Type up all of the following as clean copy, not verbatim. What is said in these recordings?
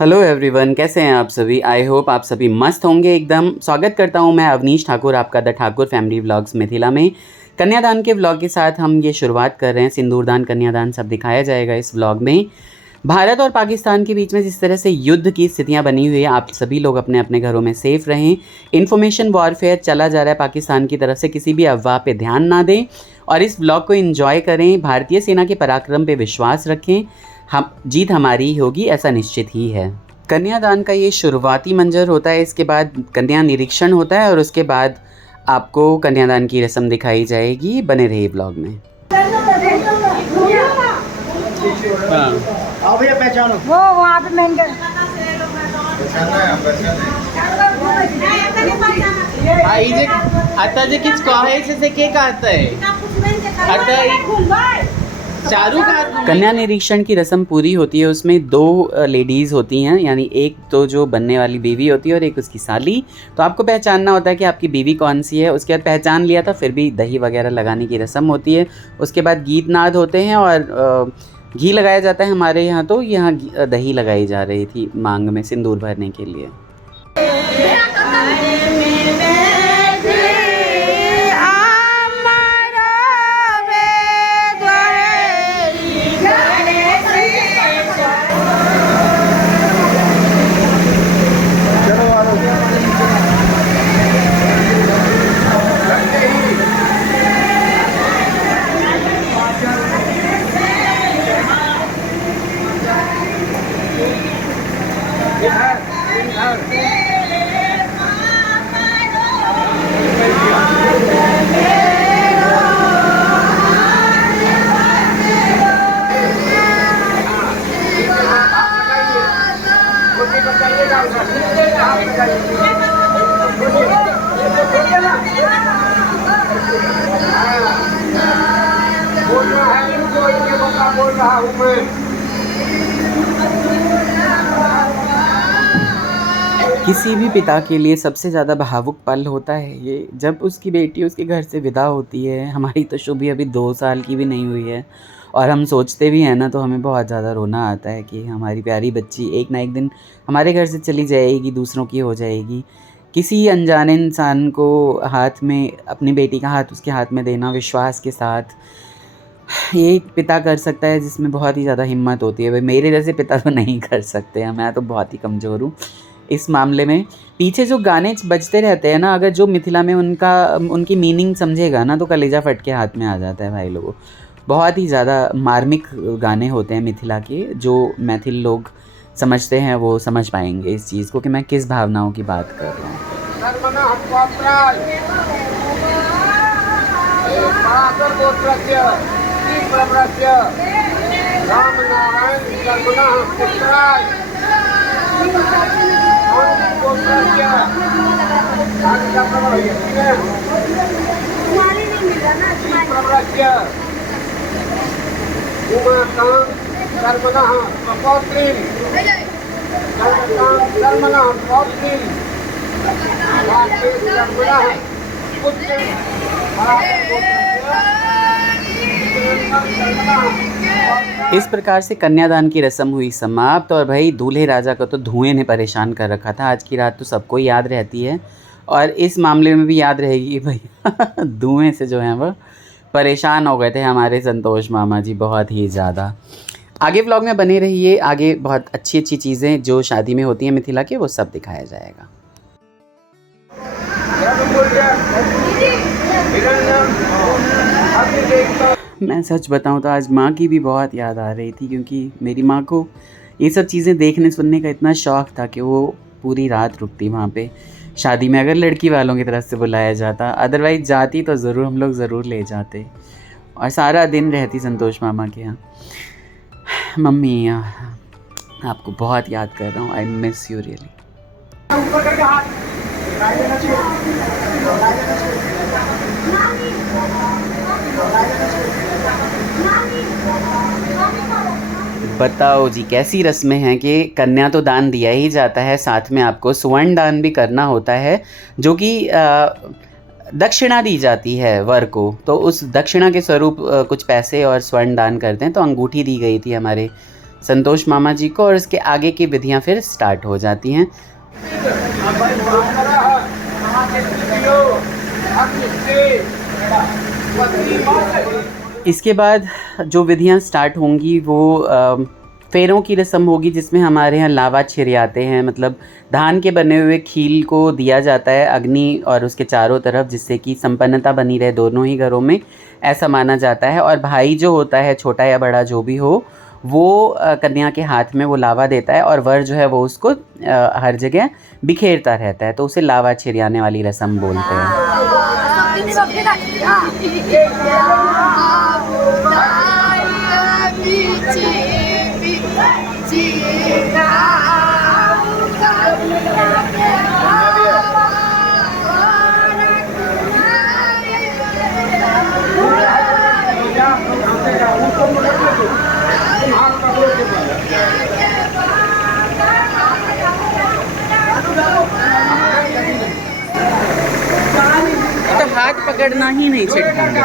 Hello everyone, कैसे हैं आप सभी। आई होप आप सभी मस्त होंगे एकदम। स्वागत करता हूं मैं अवनीश ठाकुर आपका the Thakur family vlogs Mithila में। कन्यादान के व्लॉग के साथ हम ये शुरुआत कर रहे हैं। सिंदूरदान, कन्यादान सब दिखाया जाएगा इस व्लॉग में। भारत और पाकिस्तान के बीच में जिस तरह से युद्ध की स्थितियां बनी हुई है, आप सभी लोग अपने अपने घरों में सेफ रहें। इन्फॉर्मेशन वॉरफेयर चला जा रहा है पाकिस्तान की तरफ से, किसी भी अफवाह पे ध्यान ना दें और इस व्लॉग को एंजॉय करें। भारतीय सेना के पराक्रम पे विश्वास रखें। हम जीत हमारी ही होगी, ऐसा निश्चित ही है। कन्यादान का ये शुरुआती मंजर होता है, इसके बाद कन्या निरीक्षण होता है और उसके बाद आपको कन्यादान की रस्म दिखाई जाएगी। बने रहिए ब्लॉग में। आओ भैया पहचानो। वो वहाँ पे मेन गेट। आता जे किच कहायचं से के कहता है आता चारू का। कन्या निरीक्षण की रस्म पूरी होती है, उसमें दो लेडीज़ होती हैं, यानी एक तो जो बनने वाली बीवी होती है और एक उसकी साली। तो आपको पहचानना होता है कि आपकी बीवी कौन सी है। उसके बाद पहचान लिया था, फिर भी दही वगैरह लगाने की रस्म होती है। उसके बाद गीत नाद होते हैं और घी लगाया जाता है हमारे यहाँ। तो यहाँ दही लगाई जा रही थी मांग में सिंदूर भरने के लिए। किसी भी पिता के लिए सबसे ज़्यादा भावुक पल होता है ये, जब उसकी बेटी उसके घर से विदा होती है। हमारी तो शुभी अभी 2 साल की भी नहीं हुई है और हम सोचते भी हैं ना तो हमें बहुत ज़्यादा रोना आता है कि हमारी प्यारी बच्ची एक ना एक दिन हमारे घर से चली जाएगी, दूसरों की हो जाएगी। किसी अनजाने इंसान को हाथ में अपनी बेटी का हाथ उसके हाथ में देना विश्वास के साथ, ये एक पिता कर सकता है जिसमें बहुत ही ज़्यादा हिम्मत होती है। भाई मेरे जैसे पिता तो नहीं कर सकते हैं, मैं तो बहुत ही कमज़ोर हूँ इस मामले में। पीछे जो गाने बजते रहते हैं ना, अगर जो मिथिला में उनकी मीनिंग समझेगा ना तो कलेजा फट के हाथ में आ जाता है भाई लोगों। बहुत ही ज़्यादा मार्मिक गाने होते हैं मिथिला के, जो मैथिल लोग समझते हैं वो समझ पाएंगे इस चीज़ को कि मैं किस भावनाओं की बात कर रहा हूँ। इस प्रकार से कन्यादान की रस्म हुई समाप्त और भाई दूल्हे राजा को तो धुएं ने परेशान कर रखा था। आज की रात तो सबको याद रहती है और इस मामले में भी याद रहेगी भाई धुएं से जो है वो परेशान हो गए थे हमारे संतोष मामा जी बहुत ही ज़्यादा। आगे व्लॉग में बने रहिए, आगे बहुत अच्छी अच्छी चीज़ें जो शादी में होती हैं मिथिला के वो सब दिखाया जाएगा। मैं सच बताऊं तो आज माँ की भी बहुत याद आ रही थी, क्योंकि मेरी माँ को ये सब चीज़ें देखने सुनने का इतना शौक़ था कि वो पूरी रात रुकती वहाँ पे शादी में, अगर लड़की वालों की तरफ से बुलाया जाता। अदरवाइज़ जाती तो ज़रूर, हम लोग ज़रूर ले जाते और सारा दिन रहती संतोष मामा के यहाँ। मम्मी आपको बहुत याद कर रहा हूँ, आई मिस यू रियली। बताओ जी कैसी रस्में हैं कि कन्या तो दान दिया ही जाता है, साथ में आपको स्वर्ण दान भी करना होता है, जो कि दक्षिणा दी जाती है वर को। तो उस दक्षिणा के स्वरूप कुछ पैसे और स्वर्ण दान करते हैं। तो अंगूठी दी गई थी हमारे संतोष मामा जी को और उसके आगे की विधियां फिर स्टार्ट हो जाती हैं। इसके बाद जो विधियां स्टार्ट होंगी वो फेरों की रस्म होगी, जिसमें हमारे यहाँ लावा छिड़ियाते हैं, मतलब धान के बने हुए खील को दिया जाता है अग्नि और उसके चारों तरफ, जिससे कि संपन्नता बनी रहे दोनों ही घरों में, ऐसा माना जाता है। और भाई जो होता है, छोटा या बड़ा जो भी हो, वो कन्या के हाथ में वो लावा देता है और वर जो है वो उसको हर जगह बिखेरता रहता है, तो उसे लावा छिड़ियाने वाली रस्म बोलते हैं। तो हाथ पकड़ना ही नहीं छिड़काएंगे।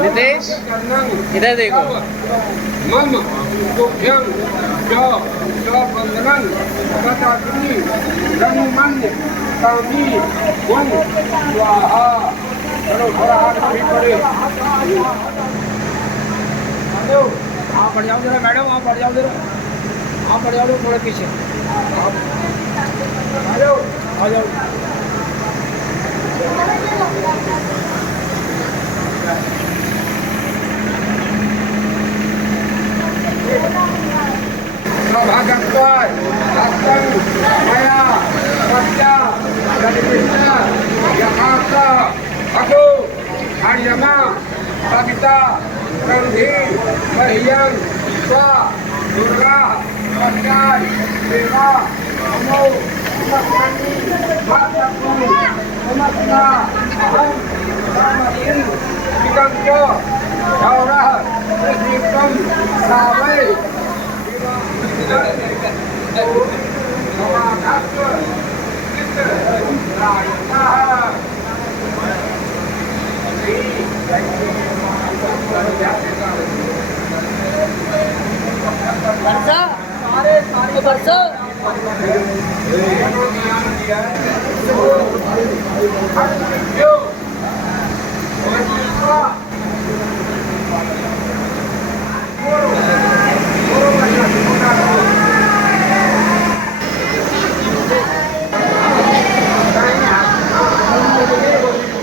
नितेश इधर देखो। आप बढ़ जाओ जरा मैडम, आप बढ़ जाओ जरा, आप बढ़ जाओ थोड़े पीछे, आ जाओ आ जाओ।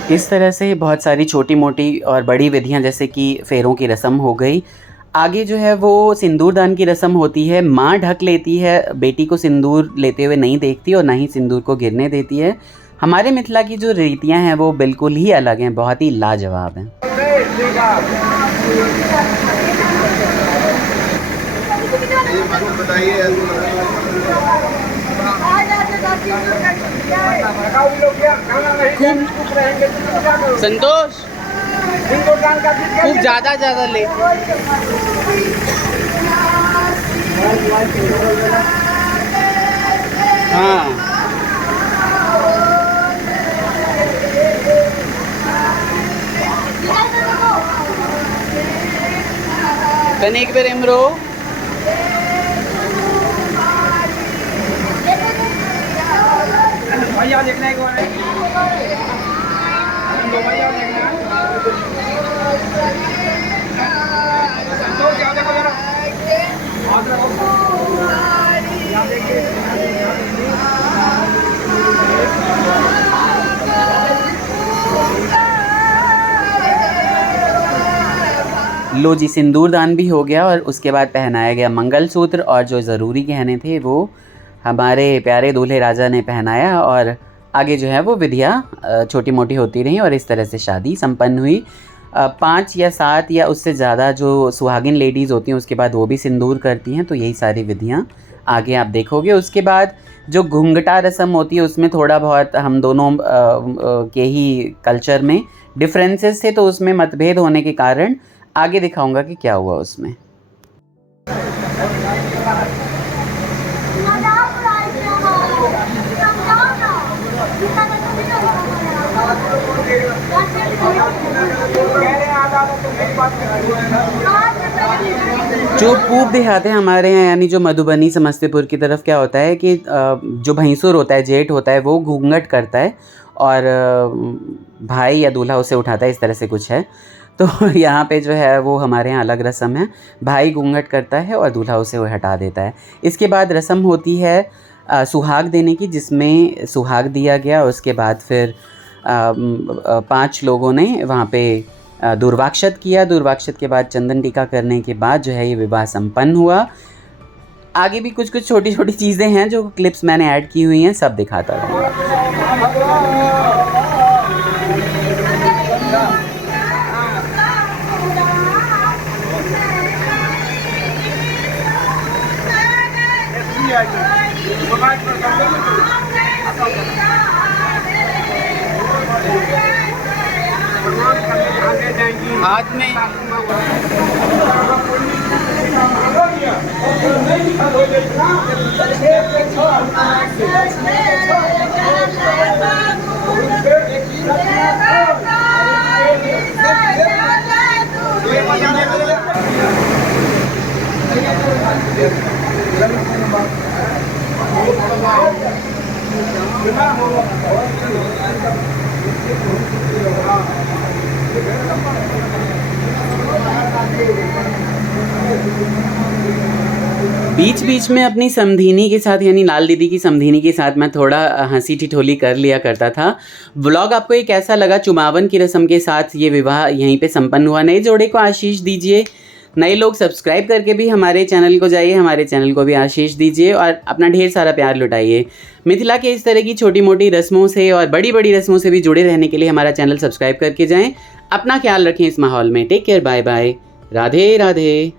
इस तरह से बहुत सारी छोटी मोटी और बड़ी विधियां, जैसे कि फेरों की रस्म हो गई। आगे जो है वो सिंदूरदान की रस्म होती है। माँ ढक लेती है, बेटी को सिंदूर लेते हुए नहीं देखती और ना ही सिंदूर को गिरने देती है। हमारे मिथिला की जो रीतियां हैं वो बिल्कुल ही अलग हैं, बहुत ही लाजवाब हैं। संतोष खूब ज़्यादा ले। हाँ कनेक पे रेमरो भैया देखना एक बार, भैया देखना संतोष क्या देखो जरा, हाथ रखो क्या देखिए। लो जी, सिंदूरदान भी हो गया और उसके बाद पहनाया गया मंगलसूत्र, और जो ज़रूरी गहने थे वो हमारे प्यारे दूल्हे राजा ने पहनाया। और आगे जो है वो विधियाँ छोटी मोटी होती रहीं और इस तरह से शादी संपन्न हुई। 5 या 7 या उससे ज़्यादा जो सुहागिन लेडीज़ होती हैं उसके बाद वो भी सिंदूर करती हैं। तो यही सारी विधियाँ आगे आप देखोगे। उसके बाद जो घूंघटा रस्म होती है उसमें थोड़ा बहुत हम दोनों के ही कल्चर में डिफरेंसेस थे, तो उसमें मतभेद होने के कारण आगे दिखाऊंगा कि क्या हुआ उसमें। जो पूब देहात है हमारे यहाँ, यानी जो मधुबनी समस्तीपुर की तरफ, क्या होता है कि जो भैंसुर होता है, जेठ होता है, वो घूंघट करता है और भाई या दूल्हा उसे उठाता है, इस तरह से कुछ है। तो यहाँ पे जो है वो हमारे यहाँ अलग रस्म है, भाई घूंघट करता है और दूल्हा उसे वो हटा देता है। इसके बाद रस्म होती है सुहाग देने की, जिसमें सुहाग दिया गया। उसके बाद फिर 5 लोगों ने वहाँ पे दुर्वाक्षत किया। दुर्वाक्षत के बाद चंदन टीका करने के बाद जो है ये विवाह संपन्न हुआ। आगे भी कुछ कुछ छोटी छोटी चीज़ें हैं जो क्लिप्स मैंने ऐड की हुई हैं, सब दिखाता रहूँगा। हाथ में बीच बीच में अपनी समधिनी के साथ, यानी लाल दीदी की समधिनी के साथ मैं थोड़ा हंसी ठिठोली कर लिया करता था। व्लॉग आपको ये कैसा लगा? चुमावन की रस्म के साथ ये विवाह यहीं पे संपन्न हुआ। नए जोड़े को आशीष दीजिए, नए लोग सब्सक्राइब करके भी हमारे चैनल को जाइए, हमारे चैनल को भी आशीष दीजिए और अपना ढेर सारा प्यार लुटाइए। मिथिला के इस तरह की छोटी मोटी रस्मों से और बड़ी बड़ी रस्मों से भी जुड़े रहने के लिए हमारा चैनल सब्सक्राइब करके जाएँ। अपना ख्याल रखें इस माहौल में। Take care, bye bye, Radhe Radhe.